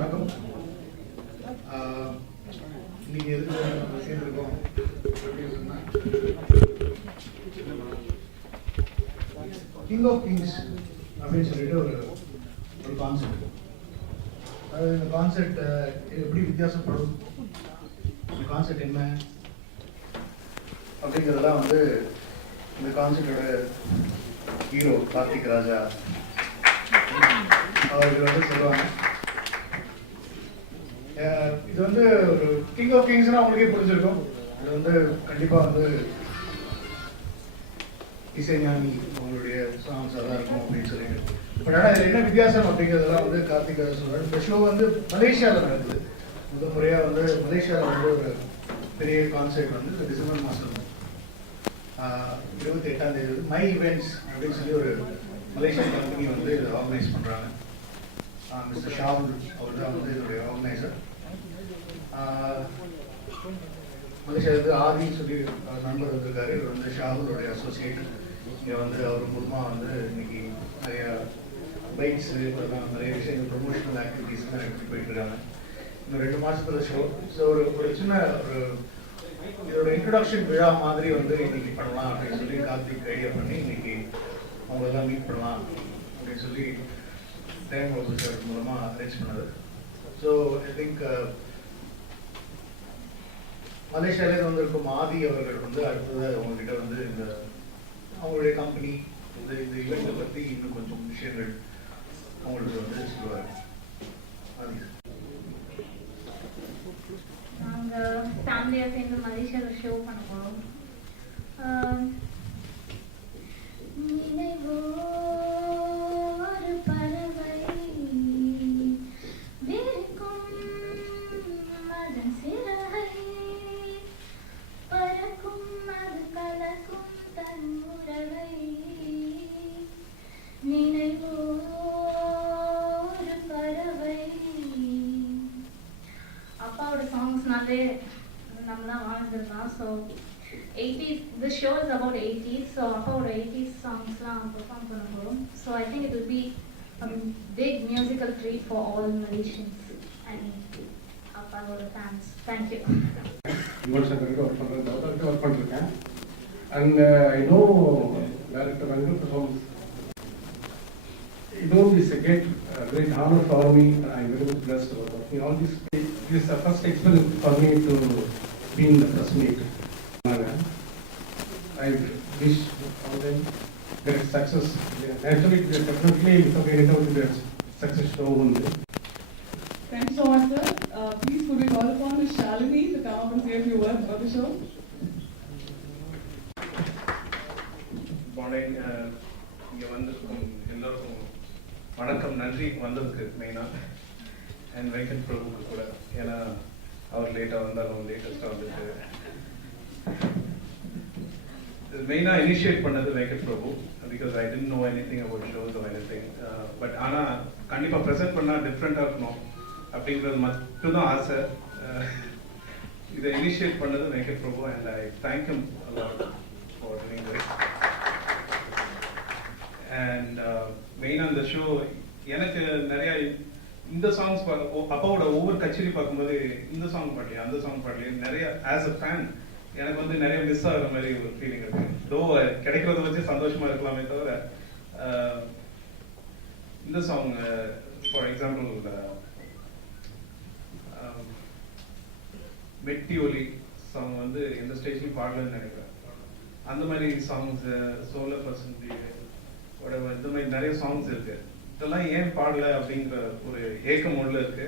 வணக்கம். இன்னைக்கு எதுக்கு நம்ம சேர்ந்துருக்கோம் அப்படின்னு சொன்னால், கிங் ஆஃப் கிங்ஸ் அப்படின்னு சொல்லிட்டு ஒரு கான்செப்ட். அதாவது இந்த கான்செப்ட் எப்படி வித்தியாசப்படும், இந்த கான்செப்ட் என்ன அப்படிங்கிறதெல்லாம் வந்து இந்த கான்செப்டோட ஹீரோ கார்த்திக் ராஜா அவர்கள் வந்து சொல்லுவாங்க. இது வந்து ஒரு கிங் ஆஃப் கிங்ஸ்னா அவங்களுக்கே புரிஞ்சிருக்கும். இது வந்து கண்டிப்பாக வந்து இசைஞானி அவங்களுடைய சாங்ஸ் அதான் இருக்கும் அப்படின்னு சொல்லிட்டு. பட் ஆனால் இதில் என்ன வித்தியாசம் அப்படிங்கிறதெல்லாம் வந்து கார்த்திக் ராஜா சொல்கிறார். இந்த ஷோ வந்து மலேசியாவில் நடக்குது. முதல் முறையாக வந்து மலேசியாவில் வந்து ஒரு பெரிய கான்செர்ட் வந்து டிசம்பர் மாதம் 28ஆம் தேதி மை ஈவெண்ட்ஸ் அப்படின்னு சொல்லி ஒரு மலேசியன் கம்பெனி வந்து இதை ஆர்கனைஸ் பண்ணுறாங்க. மிஸ்டர் ஷாவுல் அவர் தான் வந்து இதோடைய ஆர்கனைசர். மலேசியாவிலேருந்து ஆதின்னு சொல்லி நண்பர் வந்திருக்காரு. இவர் வந்து ஷாவுலோடைய அசோசியேட். இங்கே வந்து அவர் மூலமாக வந்து இன்னைக்கு நிறையா பைக்ஸு இதெல்லாம் நிறைய விஷயங்கள் ப்ரொமோஷனல் ஆக்டிவிட்டீஸ்லாம் எடுத்துகிட்டு போயிட்டு இருக்காங்க. இன்னும் 2 மாதத்துல ஷோ. ஸோ ஒரு சின்ன ஒரு இதோட இன்ட்ரடக்ஷன் விழா மாதிரி வந்து இன்னைக்கு பண்ணலாம் அப்படின்னு சொல்லி கார்த்திக் ஐடியா பண்ணி இன்னைக்கு அவங்களெல்லாம் மீட் பண்ணலாம் அப்படின்னு சொல்லி டைம் ஆஃபீஸர் மூலமாக அரேஞ்ச் பண்ணது. ஸோ ஐ திங்க் மலேசியாவிலேருந்து வந்திருக்கும் ஆதி அவர்கள் வந்து அடுத்தது அவங்ககிட்ட வந்து இந்த அவங்களுடைய கம்பெனி இந்த ஈவெண்ட்டை பற்றி இன்னும் கொஞ்சம் விஷயங்கள் அவங்களுக்கு வந்து சொல்லுவார். ஆதி நாங்கள் ஃபேமிலியாக சேர்ந்து மலேசியாவில் ஷோ பண்ண போகிறோம். நினைவோ ஒரு பறவை விரிக்கும் அதன் சிறகை பறக்கும் அது கலக்கும் தன் உறவை. நினைவோ ஒரு பறவை. அப்பாவோட சாங்ஸ்னாலே நம்மளாம் வாழ்ந்துருக்கலாம். So 80s, this show is about 80s, so அப்பாவோட 80s சாங்ஸ்லாம் பெர்ஃபார்ம் பண்ண போகிறோம். So I think it will be a big musical treat for all Malaysians and அப்பாவோட fans. Thank you. யுவன் சங்கருக்கு ஒர்க் பண்ணிருக்கேன். And I know director Venkat Prabhu. You know, this is a great honor for me. I am very much blessed about working all this. This is the first experience for me to be in the press meet. I wish all them great success. Naturally, definitely, without any doubt, there's success show only. Thanks so much, sir. Please could we call upon Ms. Shalini to come up and say a few words about the show? Morning. இங்கே வந்திருக்கும் எல்லோருக்கும் வணக்கம். நன்றி வந்ததுக்கு மெயினாக. And Venkat பிரபுக்கு கூட, ஏன்னா அவர் லேட்டாக வந்தாலும் லேட்டஸ்ட்டாக வந்துட்டு மெயினாக இனிஷியேட் பண்ணது Venkat Prabhu. Because I didn't know anything about shows or anything. But ஆனால் கண்டிப்பாக ப்ரெசென்ட் பண்ணால் டிஃப்ரெண்ட்டாக இருக்கணும் அப்படிங்கிறது மட்டும்தான் ஆசை. இதை இனிஷியேட் பண்ணது Venkat Prabhu. And I thank him a lot for doing this. And மெயினாக இந்த ஷோ எனக்கு நிறையா இந்த சாங்ஸ் அப்பாவோட ஒவ்வொரு கச்சேரி பார்க்கும்போது இந்த சாங் பாடலையே அந்த சாங் பாடலையே நிறைய ஆஸ் அ ஃபேன் எனக்கு வந்து நிறைய மிஸ் ஆகிற மாதிரி ஒரு ஃபீலிங் இருக்கு. தோ கிடைக்கிறத வச்சு சந்தோஷமா இருக்கலாமே தவிர இந்த song for example Metti Oli song வந்து எந்த ஸ்டேஜ்லையும் பாடலன்னு நினைக்கிறேன். அந்த மாதிரி சாங்ஸ் சோலர் பர்சன்டேஜ் இந்த மாதிரி நிறைய சாங்ஸ் இருக்கு. இதெல்லாம் ஏன் பாடல அப்படிங்கிற ஒரு ஏக்கம் உள்ள இருக்கு.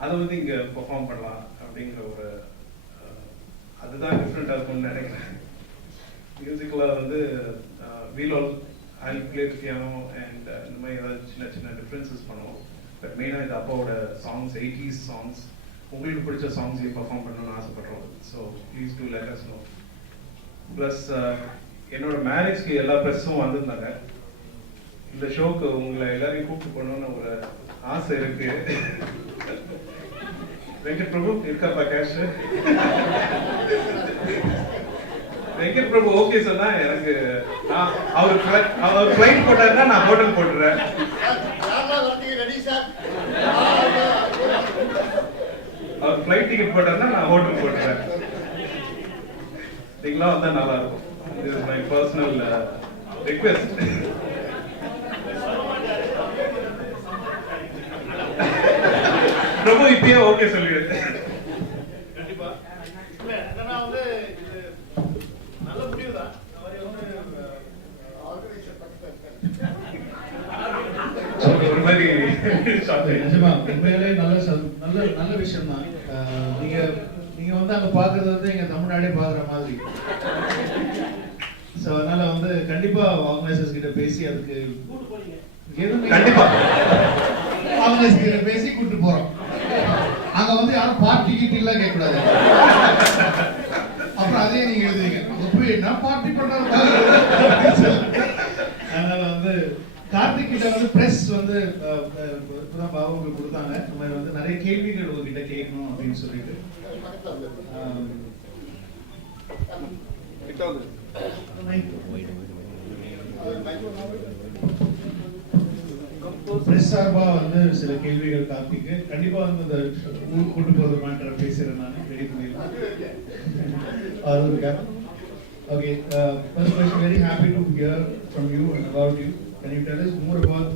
அதை வந்து இங்க பெர்ஃபார்ம் பண்ணலாம் அப்படிங்கிற ஒரு அதுதான் டிஃப்ரெண்டா இருக்கும்னு நினைக்கிறேன். மியூசிக்ல வந்து I'll play the piano and இந்த மாதிரி ஏதாவது சின்ன சின்ன டிஃப்ரென்சஸ் பண்ணுவோம். பட் மெயினாக இது அப்பாவோட சாங்ஸ் 80s சாங்ஸ் உங்களுக்கு பிடிச்ச சாங்ஸ்லையும் பெர்ஃபார்ம் பண்ணணும்னு ஆசைப்படுறோம். So please do let us know. Plus என்னோட மேரேஜ்க்கு எல்லா ப்ரெஸ்ஸும் வந்திருந்தாங்க. இந்த ஷோக்கு உங்களை எல்லாரையும் கூப்பிட்டு போகணும்னு ஒரு ஆசை இருக்கு. வெங்கட் பிரபு இருக்காப்பா கேஷ்? வெங்கட் பிரபு ஓகே சொன்னா எனக்கு அவர் ஃப்ளைட் போட்டாருன்னா நான் ஹோட்டல் போட்டுறேன். அவர் ஃப்ளைட் டிக்கெட் போட்டாருன்னா நான் ஹோட்டல் போட்டுறேன். நீங்களாம் வந்தா நல்லா இருக்கும். This is my personal request. ரொம்ப இப்பயே ஓகே சொல்லிடுது. கண்டிப்பா இல்ல என்னன்னா வந்து இது நல்ல முடிவு தான். ஒரு மாதிரி நிஜமா உண்மையிலே நல்ல விஷயம் தான். நீங்க வந்து அங்க பாக்குறது வந்து எங்க தமிழ்நாடே பாக்குற மாதிரி. சோ அதனால வந்து கண்டிப்பா ஆர்கனைசர்ஸ் கிட்ட பேசி அதுக்கு கண்டிப்பா ஆர்கனைசர்ஸ் கிட்ட பேசி கூட்டு போறோம். அங்க வந்து யாரும் பார்ட்டி கிட்ட எல்லாம் கேட்க கூடாது. அப்புறம் அதே நீங்க எழுதுவீங்க போய் என்ன பார்ட்டி பண்றாரு. அதனால வந்து கார்த்திக் கிட்ட வந்து பிரஸ் வந்து இப்பதான் பாபுக்கு கொடுத்தாங்க. இந்த மாதிரி வந்து நிறைய கேள்விகள் உங்ககிட்ட கேட்கணும் அப்படின்னு சொல்லிட்டு பிரஸ் சார்பா வந்து சில கேள்விகள் கார்த்திக்கு கண்டிப்பா வந்து இந்த ஊர் கூட்டு போறது மாற்ற பேசுறேன் நான் ரெடி பண்ணிடலாம். Okay, first question, very happy to hear from you and about you. Can you tell us more about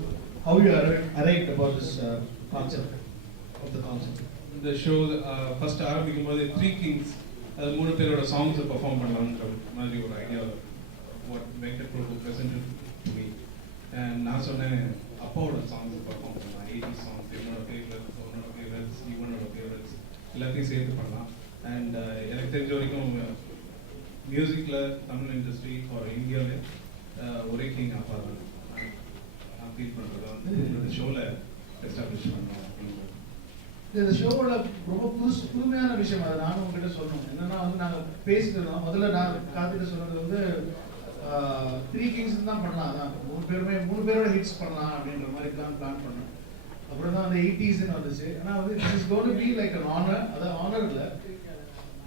how you arrived about this concept of the concept? The show first ஆரம்பிக்கும்போது three Kings அது 3 பேரோட சாங்ஸை perform பண்ணலாம்ன்ற மாதிரி ஒரு idea what Venkat Prabhu presented to me. And நான் சொன்னேன் அப்பாவோட சாங்ஸை perform பண்ணலாம். 80s songs, என்னோட ஃபேவரட்ஸ், உன்னோட ஃபேவரட்ஸ், ஈவனோட ஃபேவரட்ஸ் எல்லாத்தையும் சேர்த்து பண்ணலாம். அண்ட் எனக்கு தெரிஞ்ச வரைக்கும் மியூசிக்கில் தமிழ் இண்டஸ்ட்ரி ஒரு இந்தியாவில் ஒரே கிங் அப்பா தான் நான் ஃபீல் பண்ணுறத வந்து இந்த ஷோவில் எஸ்டாப்ளிஷ் பண்ணோம் அப்படிங்கிறது. இந்த ஷோவோட ரொம்ப புதுமையான விஷயம் அதை நானும் உங்ககிட்ட சொல்லணும். என்னன்னா வந்து நாங்கள் பேசிட்டு முதல்ல நான் காத்துட்டு சொன்னது வந்து த்ரீ கிங்ஸ் தான் பண்ணலாம். அதான் 3 பேரோட ஹிட்ஸ் பண்ணலாம் அப்படின்ற மாதிரி பிளான் பண்ணோம். அப்புறம் தான் அந்த 80s வந்துச்சு. ஆனால் வந்து it is going to be like an honor. அதாவது ஆனர் இல்லை,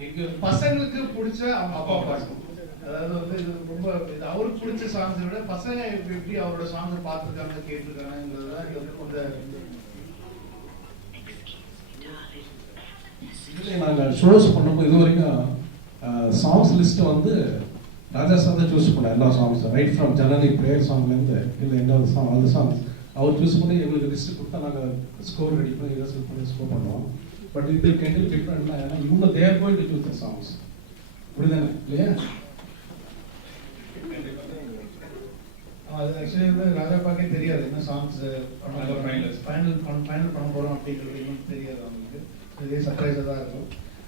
எங்க பசங்களுக்கு பிடிச்ச அவங்க அப்பா பாடணும். அதாவது வந்து இது ரொம்ப அவருக்கு பிடிச்ச சாங்ஸை விட பசங்க எப்படி அவரோட சாங்ஸ் பார்த்துருக்காங்க கேட்டிருக்காங்கிறதுதான் நாங்கள் ஷோஸ் பண்ணும்போது இது வரைக்கும் சாங்ஸ் லிஸ்ட்டை வந்து ராஜா சார் தான் சூஸ் பண்ணார். எல்லா songs right from Janani prayer சாங்லேருந்து இல்லை எந்த சாங் அந்த சாங்ஸ் அவர் சூஸ் பண்ணி எங்களுக்கு லிஸ்ட்டு கொடுத்தா நாங்கள் ஸ்கோர் ரெடி பண்ணி ரிஹர்சல் பண்ணி ஸ்கோர் பண்ணுவோம். பட் இது கெண்டில் டிஃப்ரெண்ட்னா ஏன்னா இவங்க they're going to choose the songs அப்படிதானே இல்லையா? அது ஆக்சுவலி வந்து ராஜாப்பாக்கே தெரியாது என்ன சாங்ஸ் ஃபைனல் பண்ண போகிறோம் அப்படிங்கிறது இன்னும் தெரியாது அவங்களுக்கு. இதே சர்ப்ரைஸாக தான் இருக்கும்.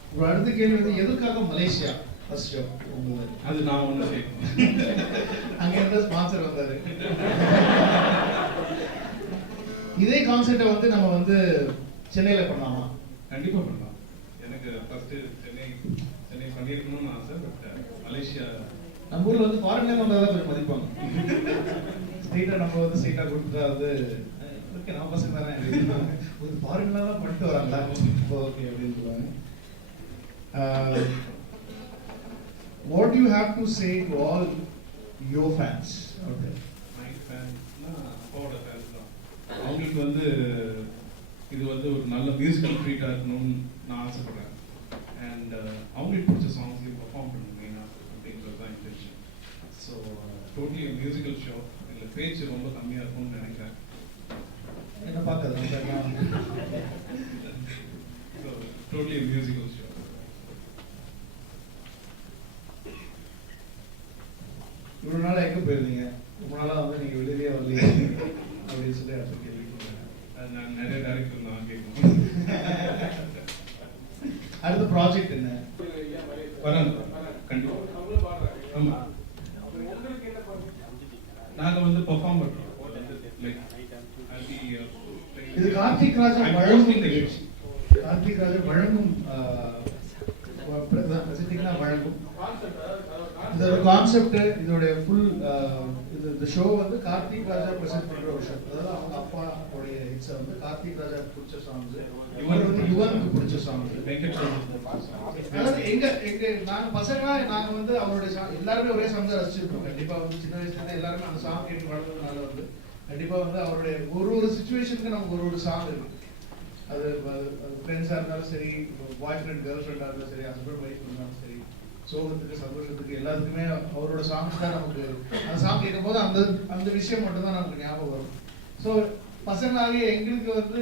இப்போ அடுத்த கேள்வி வந்து எதுக்காக மலேசியா ஃபர்ஸ்ட் ஷோ உங்களுக்கு? அது நான் ஒன்று கேட்கணும். அங்கே இருந்த ஸ்பான்சர் வந்தார். இதே கான்செப்டை வந்து நம்ம வந்து சென்னையில் பண்ணலாமா? கண்டிப்பாக பண்ணலாம். எனக்கு ஃபர்ஸ்ட் சென்னை பண்ணியிருக்கணும்னு ஆசை. பட் மலேசியா நம்ம ஊரில் வந்து ஃபாரின்லேருந்து வந்தால் தான் கொஞ்சம் மதிப்பாங்க. ஸ்ட்ரீட்டாக நம்ம வந்து ஸ்ட்ரீட்டாக கொடுத்துட்டா வந்து ஓகே நம்ம பசங்க தானே ஒரு ஃபாரின்லாம் பண்ணிட்டு வராங்களா ஓகே அப்படின்னு சொல்லுவாங்க. What do you have to say to all your fans out there? My ஃபேன்ஸ்னா அப்பாவோட ஃபேன்ஸ் தான். அவங்களுக்கு வந்து இது வந்து ஒரு நல்ல மியூசிக்கல் ட்ரீட்டாக இருக்கணும்னு நான் ஆசைப்படுறேன். அண்ட் அவங்களுக்கு பிடிச்ச சாங்ஸையும் பெர்ஃபார்ம் பண்ணணும் மெயினாக அப்படின்றது தான் intention. So totally musical show. இதில் பேச்சு ரொம்ப கம்மியாக இருக்கும்னு நினைக்கிறேன். என்ன பார்க்காது ஸோ டோட்டலி மியூசிக்கல் ஷோ. இவ்வளோ நாள் எங்கே போயிருந்தீங்க? ரொம்ப நாளாக வந்து நீங்கள் வெளியிலே வரலையே அப்படின்னு சொல்லி அடுத்த கேள்வி நான் நிறைய டேரக்டர் நான் கேட்கணும். அடுத்த ப்ராஜெக்ட் என்ன? வரேன் கண்டிப்பாக. ஆமாம் நாங்கள் வந்து பெர்ஃபார்ம் பண்ணுறோம். இது கார்த்திக் ராஜா வழங்கும் நிகழ்ச்சி. கார்த்திக் ராஜா வழங்கும் வழங்கும் இதோட கான்செப்ட் இதோட ஃபுல் இந்த ஷோ வந்து கார்த்திக் ராஜா பிரசன்ட் பண்ற ஒரு ஷோ. அதாவது அவங்க அப்பாவுடைய ஹிட்ஸை வந்து கார்த்திக் ராஜா பிடிச்ச சாங்ஸ், யுவனுக்கு பிடிச்ச சாங்ஸ். அதாவது எங்க நாங்க பசங்களா நாங்க வந்து அவருடைய எல்லாருமே ஒரே சாங் தான் ரசிச்சிருக்கோம். கண்டிப்பா வந்து சின்ன வயசுல இருந்து எல்லாருமே அந்த சாங் கேட்டு வளர்ந்ததுனால வந்து கண்டிப்பா வந்து அவருடைய ஒரு சிச்சுவேஷனுக்கு நமக்கு ஒரு சாங் இருக்கு. அது ஃப்ரெண்ட்ஸாக இருந்தாலும் சரி, பாய் ஃப்ரெண்ட் கேர்ள் ஃப்ரெண்டாக இருந்தாலும் சரி, ஹஸ்பண்ட் ஒய்ஃப் இருந்தாலும் சரி, சோகத்துக்கு சந்தோஷத்துக்கு எல்லாத்துக்குமே அவரோட சாங்ஸ் தான் நமக்கு, அந்த சாங் கேட்கும் போது அந்த அந்த விஷயம் மட்டும்தான் நமக்கு ஞாபகம் வரும். ஸோ பசங்களாகிய எங்களுக்கு வந்து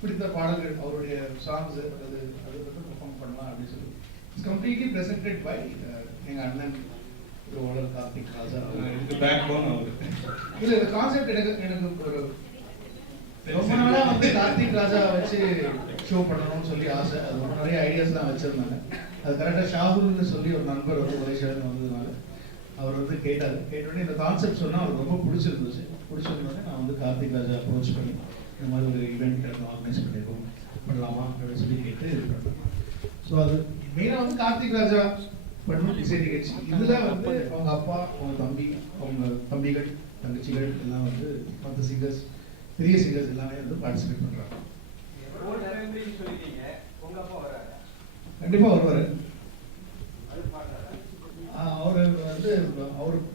பிடித்த பாடல்கள் அவருடைய சாங்ஸ் அது வந்து பெர்ஃபார்ம் பண்ணலாம் அப்படின்னு சொல்லி இட்ஸ் கம்ப்ளீட்லி ப்ரெசென்டட் பை எங்கள் அண்ணன் ஓலர் கார்த்திக் ராஜா. இதுக்கு பேக் போன் அவரு. இல்லை, இந்த கான்செப்ட் எனக்கு ஒரு ரொம்ப நாளாக வந்து கார்த்திக் ராஜா வச்சு ஷோ பண்ணணும்னு சொல்லி ஆசை. அது ரொம்ப நிறைய ஐடியாஸ்லாம் வச்சிருந்தாங்க. அது கரெக்டாக ஷாகுல்னு சொல்லி ஒரு நண்பர் வந்து உதயசேகரன் வந்ததுனால அவர் வந்து கேட்டோடனே இந்த கான்செப்ட் சொன்னால் அவருக்கு ரொம்ப பிடிச்சிருந்தோடனே நான் வந்து கார்த்திக் ராஜா அப்ரோச் பண்ணி இந்த மாதிரி ஒரு ஈவெண்ட் ஆர்கனைஸ் பண்ணியிருக்கோம், பண்ணலாமா அப்படின்னு சொல்லி கேட்டு இது பண்ணோம். ஸோ அது மெயினாக வந்து கார்த்திக் ராஜா பண்ணும் இசை நிகழ்ச்சி. இதில் வந்து அவங்க அப்பா, அவங்க தம்பி, அவங்க தம்பிகள், தங்கச்சிகள் எல்லாம் வந்து மற்ற சிங்கர்ஸ், பெரிய சிங்கர்ஸ் எல்லாமே வந்து பார்ட்டிசிபேட் பண்ணுறாங்க. கண்டிப்பாக வருவார். அவர் வந்து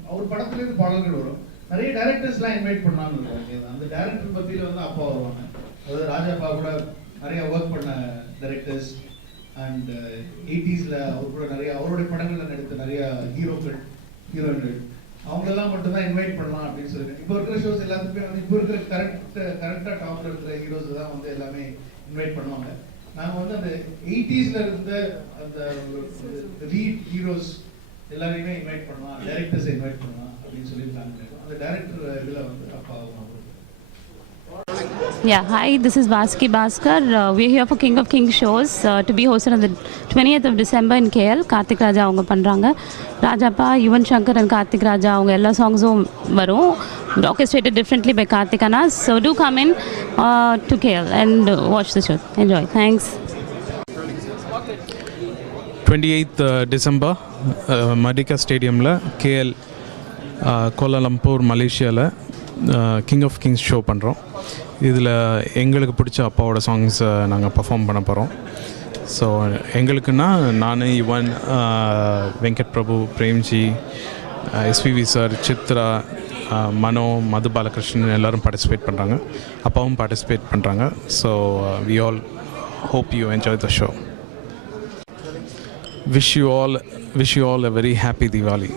அவர் படத்துலேருந்து பாடல்கள் வரும். நிறைய டைரக்டர்ஸ்லாம் இன்வைட் பண்ணான்னு இருக்காங்க. அந்த டைரக்டர் பற்றியில் வந்து அப்பா வருவாங்க. அதாவது ராஜாப்பா கூட நிறைய ஒர்க் பண்ண டைரக்டர்ஸ் அண்ட் 80s அவர் கூட நிறைய அவருடைய படங்களில் நடித்த நிறைய ஹீரோக்கள், ஹீரோயின்கள் அவங்களெல்லாம் மட்டும்தான் இன்வைட் பண்ணலாம் அப்படின்னு சொல்லியிருக்கேன். இப்போ இருக்கிற ஷோஸ் எல்லாத்துக்குமே வந்து இப்போ இருக்கிற கரெக்டாக டாப்ல இருக்கிற ஹீரோஸ் தான் வந்து எல்லாமே இன்வைட் பண்ணுவாங்க. நாங்கள் வந்து அந்த 80s இருந்த அந்த லீட் ஹீரோஸ் எல்லாரையுமே இன்வைட் பண்ணலாம், டைரக்டர்ஸை இன்வைட் பண்ணலாம் அப்படின்னு சொல்லி பிளான் பண்ணியிருக்கோம். அந்த டைரக்டர் இதில் வந்து அப்பா. Yeah, hi, this is Vaski Bhaskar. We're here for King of Kings shows to be hosted on the 20th of December in KL. Karthik Raja அவங்க பண்ணுறாங்க. ராஜாப்பா, யுவன் சங்கர் and கார்த்திக் ராஜா அவங்க எல்லா சாங்ஸும் வரும். Orchestrated differently by Karthik Anas. So do come in to KL and watch the show. Enjoy. Thanks. 28th December Madika ஸ்டேடியமில் KL Kuala Lumpur மலேசியாவில் king of Kings show பண்ணுறோம். இதில் எங்களுக்கு பிடிச்ச அப்பாவோட சாங்ஸை நாங்கள் பர்ஃபார்ம் பண்ண போகிறோம். ஸோ எங்களுக்குன்னா நான், யுவன், வெங்கட் பிரபு, பிரேம்ஜி, SPV சார், சித்ரா, மனோ, மது பாலகிருஷ்ணன் எல்லோரும் பார்ட்டிசிபேட் பண்ணுறாங்க. அப்பாவும் பார்ட்டிசிபேட் பண்ணுறாங்க. So we all hope you enjoy the show. Wish you all a very happy Diwali.